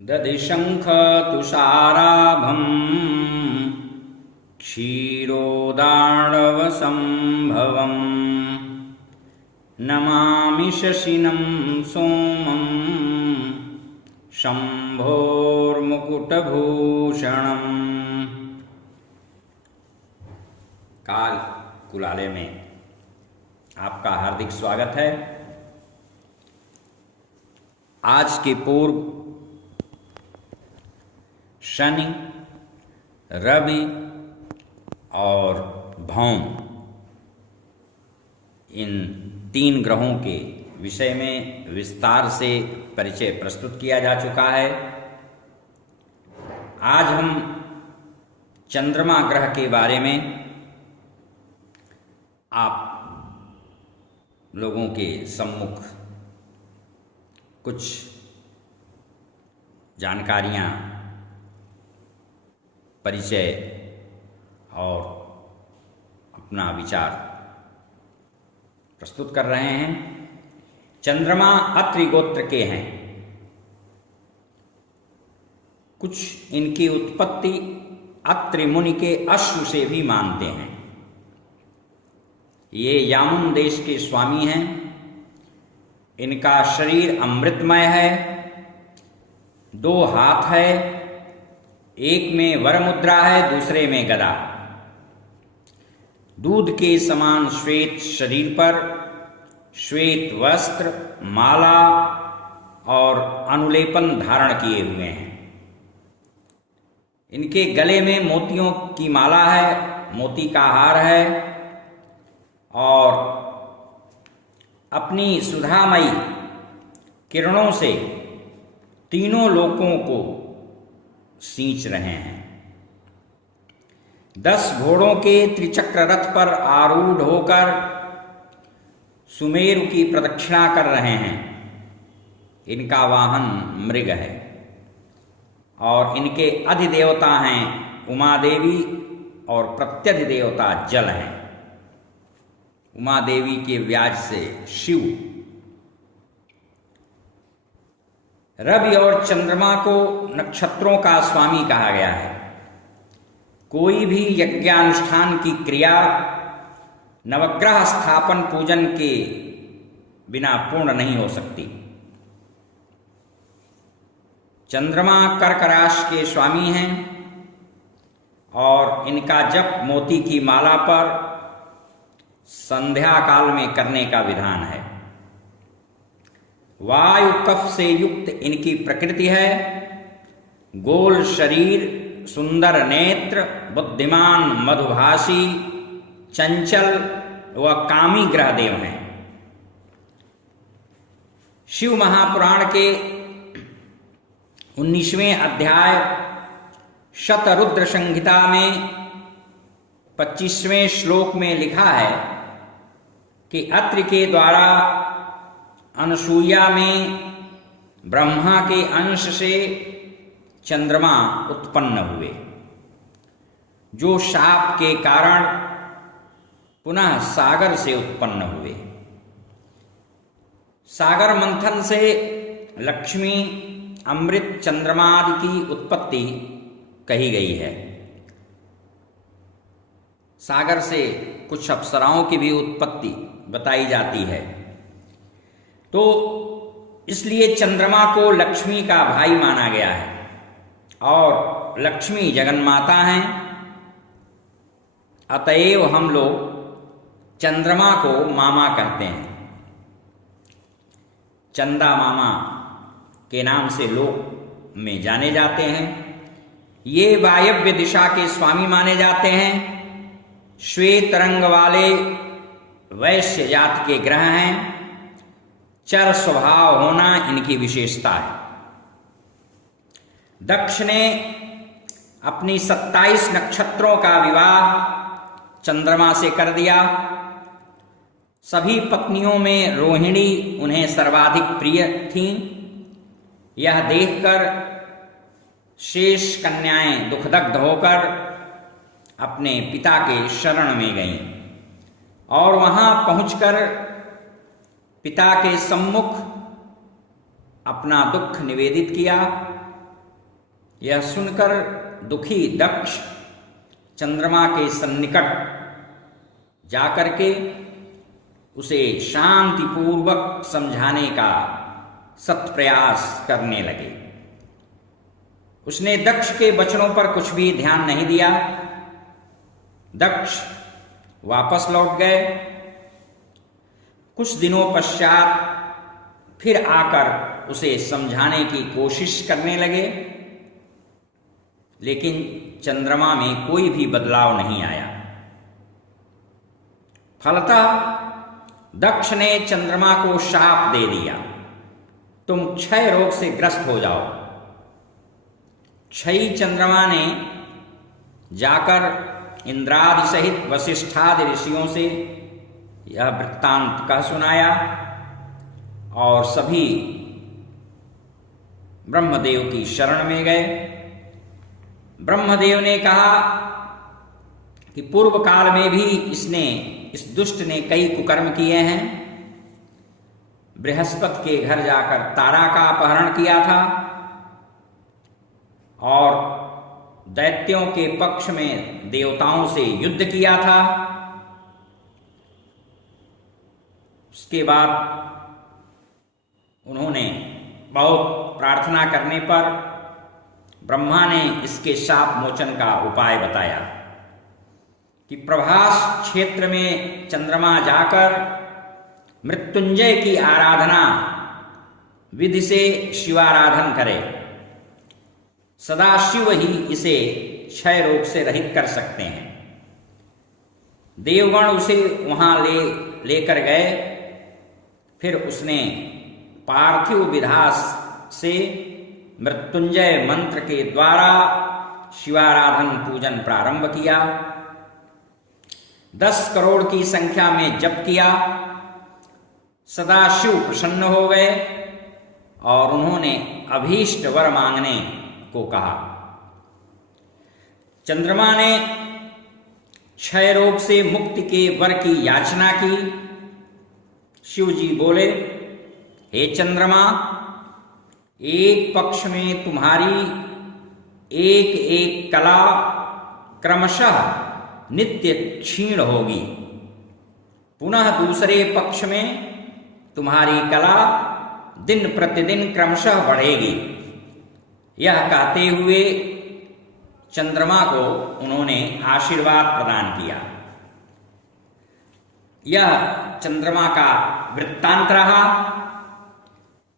दधिशङ्खतुषाराभं क्षीरोदार्णवसम्भवम् नमामि शशिनं सोमं शम्भोर्मुकुटभूषणम्। काल कुलालय में आपका हार्दिक स्वागत है। आज के पूर्व शनि, रवि और भौम इन तीन ग्रहों के विषय में विस्तार से परिचय प्रस्तुत किया जा चुका है। आज हम चंद्रमा ग्रह के बारे में आप लोगों के सम्मुख कुछ जानकारियां, परिचय और अपना विचार प्रस्तुत कर रहे हैं। चंद्रमा अत्रि गोत्र के हैं। कुछ इनकी उत्पत्ति अत्रि मुनि के अश्व से भी मानते हैं। ये यामुन देश के स्वामी हैं। इनका शरीर अमृतमय है, 2 हाथ है, एक में वरमुद्रा है, दूसरे में गदा। दूध के समान श्वेत शरीर पर श्वेत वस्त्र, माला और अनुलेपन धारण किए हुए हैं। इनके गले में मोतियों की माला है, मोती का हार है और अपनी सुधामयी किरणों से तीनों लोकों को सींच रहे हैं। 10 घोड़ों के त्रिचक्र रथ पर आरूढ़ होकर सुमेरु की प्रदक्षिणा कर रहे हैं। इनका वाहन मृग है और इनके अधिदेवता हैं उमा देवी और प्रत्यधिदेवता जल हैं। उमा देवी के व्याज से शिव। रवि और चंद्रमा को नक्षत्रों का स्वामी कहा गया है। कोई भी यज्ञानुष्ठान की क्रिया नवग्रह स्थापन पूजन के बिना पूर्ण नहीं हो सकती। चंद्रमा कर्क राशि के स्वामी हैं और इनका जप मोती की माला पर संध्या काल में करने का विधान है। वायु कफ से युक्त इनकी प्रकृति है। गोल शरीर, सुंदर नेत्र, बुद्धिमान, मधुभाषी, चंचल व कामी ग्रह देव हैं। शिव महापुराण के 19वें अध्याय शतरुद्र संहिता में 25वें श्लोक में लिखा है कि अत्रि के द्वारा अनसूया में ब्रह्मा के अंश से चंद्रमा उत्पन्न हुए, जो शाप के कारण पुनः सागर से उत्पन्न हुए। सागर मंथन से लक्ष्मी, अमृत, चंद्रमा आदि की उत्पत्ति कही गई है। सागर से कुछ अप्सराओं की भी उत्पत्ति बताई जाती है। तो इसलिए चंद्रमा को लक्ष्मी का भाई माना गया है और लक्ष्मी जगन्माता हैं। अतएव हम लोग चंद्रमा को मामा कहते हैं। चंदा मामा के नाम से लोक में जाने जाते हैं। ये वायव्य दिशा के स्वामी माने जाते हैं। श्वेत रंग वाले वैश्य जात के ग्रह हैं। चर स्वभाव होना इनकी विशेषता है। दक्ष ने अपनी 27 नक्षत्रों का विवाह चंद्रमा से कर दिया। सभी पत्नियों में रोहिणी उन्हें सर्वाधिक प्रिय थीं। यह देखकर शेष कन्याएं दुखदग्ध होकर अपने पिता के शरण में गईं और वहां पहुंचकर पिता के सम्मुख अपना दुख निवेदित किया यह सुनकर दुखी दक्ष चंद्रमा के सन्निकट जाकर के उसे शांतिपूर्वक समझाने का सत्प्रयास करने लगे। उसने दक्ष के वचनों पर कुछ भी ध्यान नहीं दिया। दक्ष वापस लौट गए। कुछ दिनों पश्चात फिर आकर उसे समझाने की कोशिश करने लगे, लेकिन चंद्रमा में कोई भी बदलाव नहीं आया। फलतः दक्ष ने चंद्रमा को शाप दे दिया, तुम क्षय रोग से ग्रस्त हो जाओ। क्षयी चंद्रमा ने जाकर इंद्रादि सहित वशिष्ठादि ऋषियों से यह वृत्तांत कह सुनाया और सभी ब्रह्मदेव की शरण में गए। ब्रह्मदेव ने कहा कि पूर्व काल में भी इस दुष्ट ने कई कुकर्म किए हैं। बृहस्पति के घर जाकर तारा का अपहरण किया था और दैत्यों के पक्ष में देवताओं से युद्ध किया था। उसके बाद उन्होंने बहुत प्रार्थना करने पर ब्रह्मा ने इसके शाप मोचन का उपाय बताया कि प्रभास क्षेत्र में चंद्रमा जाकर मृत्युंजय की आराधना विधि से शिवाराधन करे। सदाशिव ही इसे क्षय रोग से रहित कर सकते हैं। देवगण उसे वहां लेकर गए। फिर उसने पार्थिव विधा से मृत्युंजय मंत्र के द्वारा शिवाराधन पूजन प्रारंभ किया। 10 करोड़ की संख्या में जप किया। सदाशिव प्रसन्न हो गए और उन्होंने अभीष्ट वर मांगने को कहा। चंद्रमा ने क्षय रोग से मुक्ति के वर की याचना की। शिव जी बोले, हे चंद्रमा, एक पक्ष में तुम्हारी एक एक कला क्रमशः नित्य क्षीण होगी, पुनः दूसरे पक्ष में तुम्हारी कला दिन प्रतिदिन क्रमशः बढ़ेगी। यह कहते हुए चंद्रमा को उन्होंने आशीर्वाद प्रदान किया। यह चंद्रमा का वृत्तांत रहा।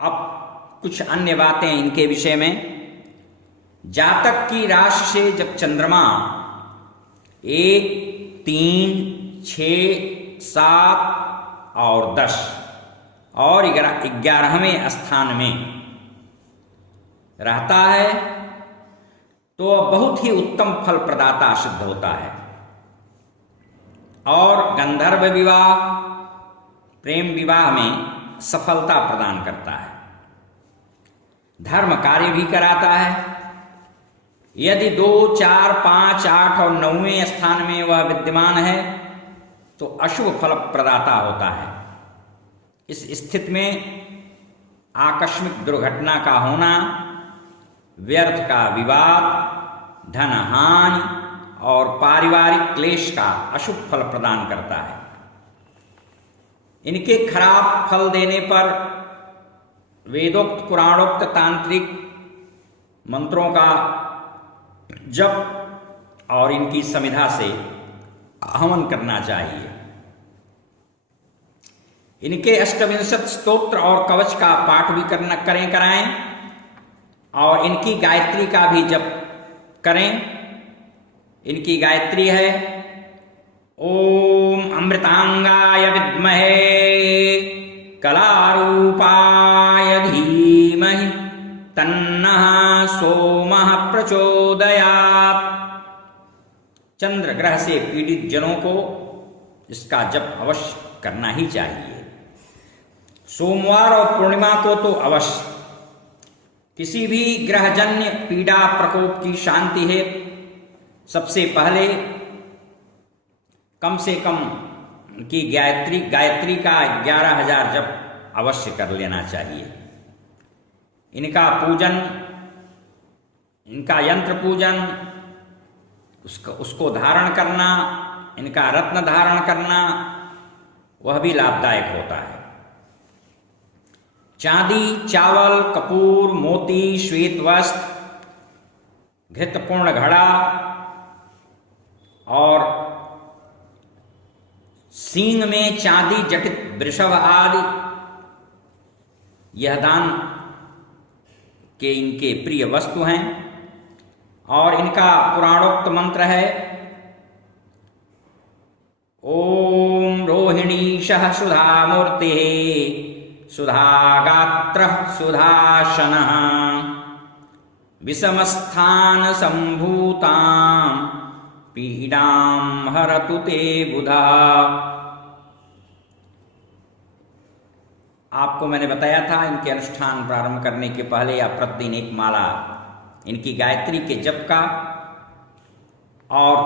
अब कुछ अन्य बातें इनके विषय में। जातक की राशि से जब चंद्रमा 1, 3, 6, 7 और 10 और 11वें स्थान में रहता है तो बहुत ही उत्तम फल प्रदाता सिद्ध होता है और गंधर्व विवाह, प्रेम विवाह में सफलता प्रदान करता है। धर्म कार्य भी कराता है। यदि 2, 4, 5, 8 और 9वें स्थान में वह विद्यमान है तो अशुभ फल प्रदाता होता है। इस स्थिति में आकस्मिक दुर्घटना का होना, व्यर्थ का विवाद, धन हानि और पारिवारिक क्लेश का अशुभ फल प्रदान करता है। इनके खराब फल देने पर वेदोक्त पुराणोक्त तांत्रिक मंत्रों का जप और इनकी समिधा से हवन करना चाहिए। इनके 28 स्तोत्र और कवच का पाठ भी कराएं और इनकी गायत्री का भी जप करें। इनकी गायत्री है ओम अमृतांगाय विद्महे कलारूपाय धीमहि तन्नः सोमः प्रचोदयात्। चंद्र ग्रह से पीड़ित जनों को इसका जप अवश्य करना ही चाहिए। सोमवार और पूर्णिमा को तो अवश्य। किसी भी ग्रहजन्य पीड़ा प्रकोप की शांति है सबसे पहले कम से कम की गायत्री का 11,000 जप अवश्य कर लेना चाहिए। इनका पूजन इनका यंत्र पूजन, उसको धारण करना, इनका रत्न धारण करना, वह भी लाभदायक होता है। चांदी, चावल, कपूर, मोती, श्वेत वस्त्र, घृतपूर्ण घड़ा और सींग में चांदी जटित वृषभ आदि, यह दान के इनके प्रिय वस्तु हैं। और इनका पुराणोक्त मंत्र है ओम रोहिणीशः सुधामूर्तिः सुधागात्रः सुधाशनः विषमस्थान संभूतां पीडां हरतु ते बुधा। आपको मैंने बताया था इनके अनुष्ठान प्रारंभ करने के पहले या प्रतिदिन एक माला इनकी गायत्री के जप का, और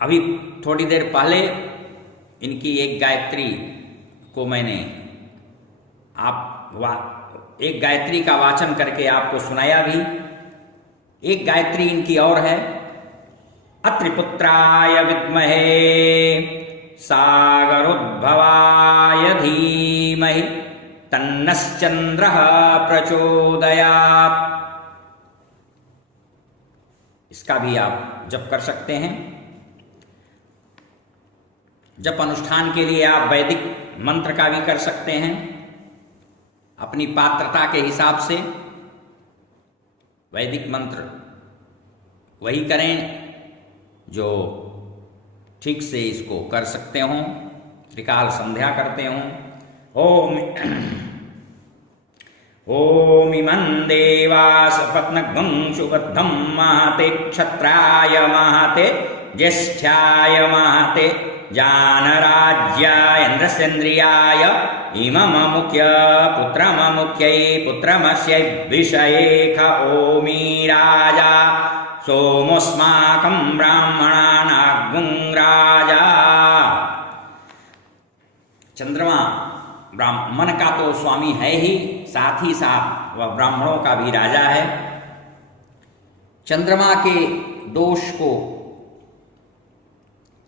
अभी थोड़ी देर पहले इनकी एक गायत्री को मैंने एक गायत्री का वाचन करके आपको सुनाया भी। एक गायत्री इनकी और है, अत्रिपुत्राय विद्महे सागरोद्भवाय धीमहि तन्नश्चन्द्रः प्रचोदयात्। इसका भी आप जप कर सकते हैं। जप अनुष्ठान के लिए आप वैदिक मंत्र का भी कर सकते हैं, अपनी पात्रता के हिसाब से वैदिक मंत्र वही करें जो ठीक से इसको कर सकते हों, त्रिकाल संध्या करते हों। ओम इमं देवास पत्नग्ं सुबद्धं महते क्षत्राय महते ज्येष्ठाय महते जानराज्याय इंद्रसेन्द्रियाय इमममुख्य पुत्रममुख्यै पुत्रमस्यै विषयेख ओमी राजा सोमस्माकं ब्राह्मणानाग्ं राजा। चंद्रमा ब्राह्मण का तो स्वामी है ही, साथ ही साथ वह ब्राह्मणों का भी राजा है। चंद्रमा के दोष को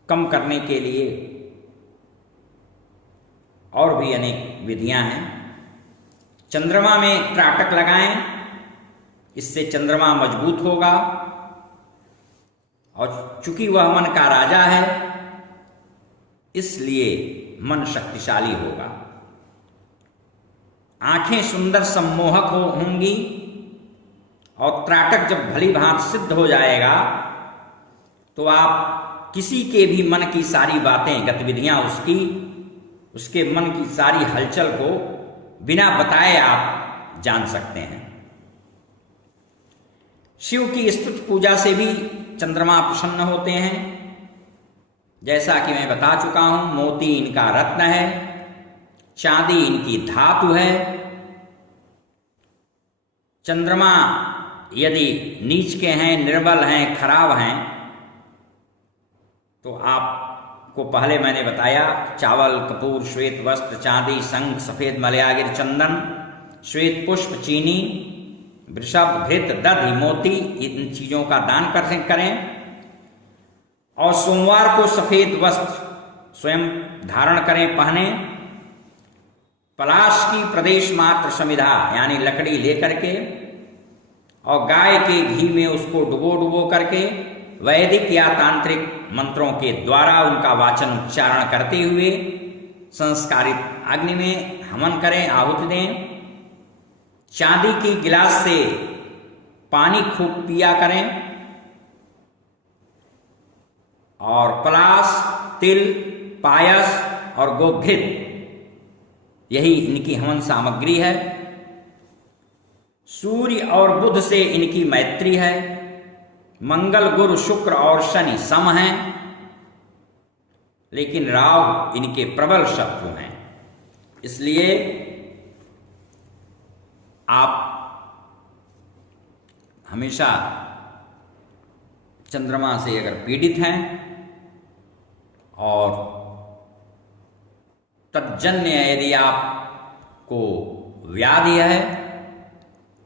कम करने के लिए और भी अनेक विधियां हैं। चंद्रमा में त्राटक लगाएं, इससे चंद्रमा मजबूत होगा, और चूंकि वह मन का राजा है इसलिए मन शक्तिशाली होगा। आंखें सुंदर सम्मोहक होंगी, और त्राटक जब भली भांति सिद्ध हो जाएगा तो आप किसी के भी मन की सारी बातें, गतिविधियां उसके मन की सारी हलचल को बिना बताए आप जान सकते हैं। शिव की स्तुति पूजा से भी चंद्रमा प्रसन्न होते हैं। जैसा कि मैं बता चुका हूं, मोती इनका रत्न है, चांदी इनकी धातु है। चंद्रमा यदि नीच के हैं, निर्बल हैं, खराब हैं, तो आपको पहले मैंने बताया चावल, कपूर, श्वेत वस्त्र, चांदी, शंख, सफेद मलयागिर, चंदन, श्वेत पुष्प, चीनी, वृषभ, घृत, दधि, मोती, इन चीजों का दान करें। और सोमवार को सफेद वस्त्र स्वयं धारण करें, पहने। पलाश की प्रदेश मात्र समिधा यानी लकड़ी लेकर के, और गाय के घी में उसको डुबो करके वैदिक या तांत्रिक मंत्रों के द्वारा उनका वाचन उच्चारण करते हुए संस्कारित अग्नि में हवन करें, आहुति दें। चांदी की गिलास से पानी खूब पिया करें, और पलाश, तिल, पायस और गोघृत, यही इनकी हवन सामग्री है। सूर्य और बुध से इनकी मैत्री है। मंगल, गुरु, शुक्र और शनि सम हैं, लेकिन राहु इनके प्रबल शत्रु हैं। इसलिए आप हमेशा चंद्रमा से अगर पीड़ित हैं और तज्जन्य यदि आपको व्याधि है,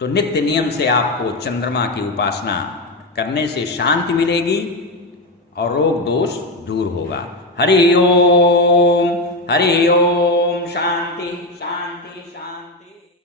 तो नित्य नियम से आपको चंद्रमा की उपासना करने से शांति मिलेगी और रोग दोष दूर होगा। हरि ओम, शांति शांति शांति।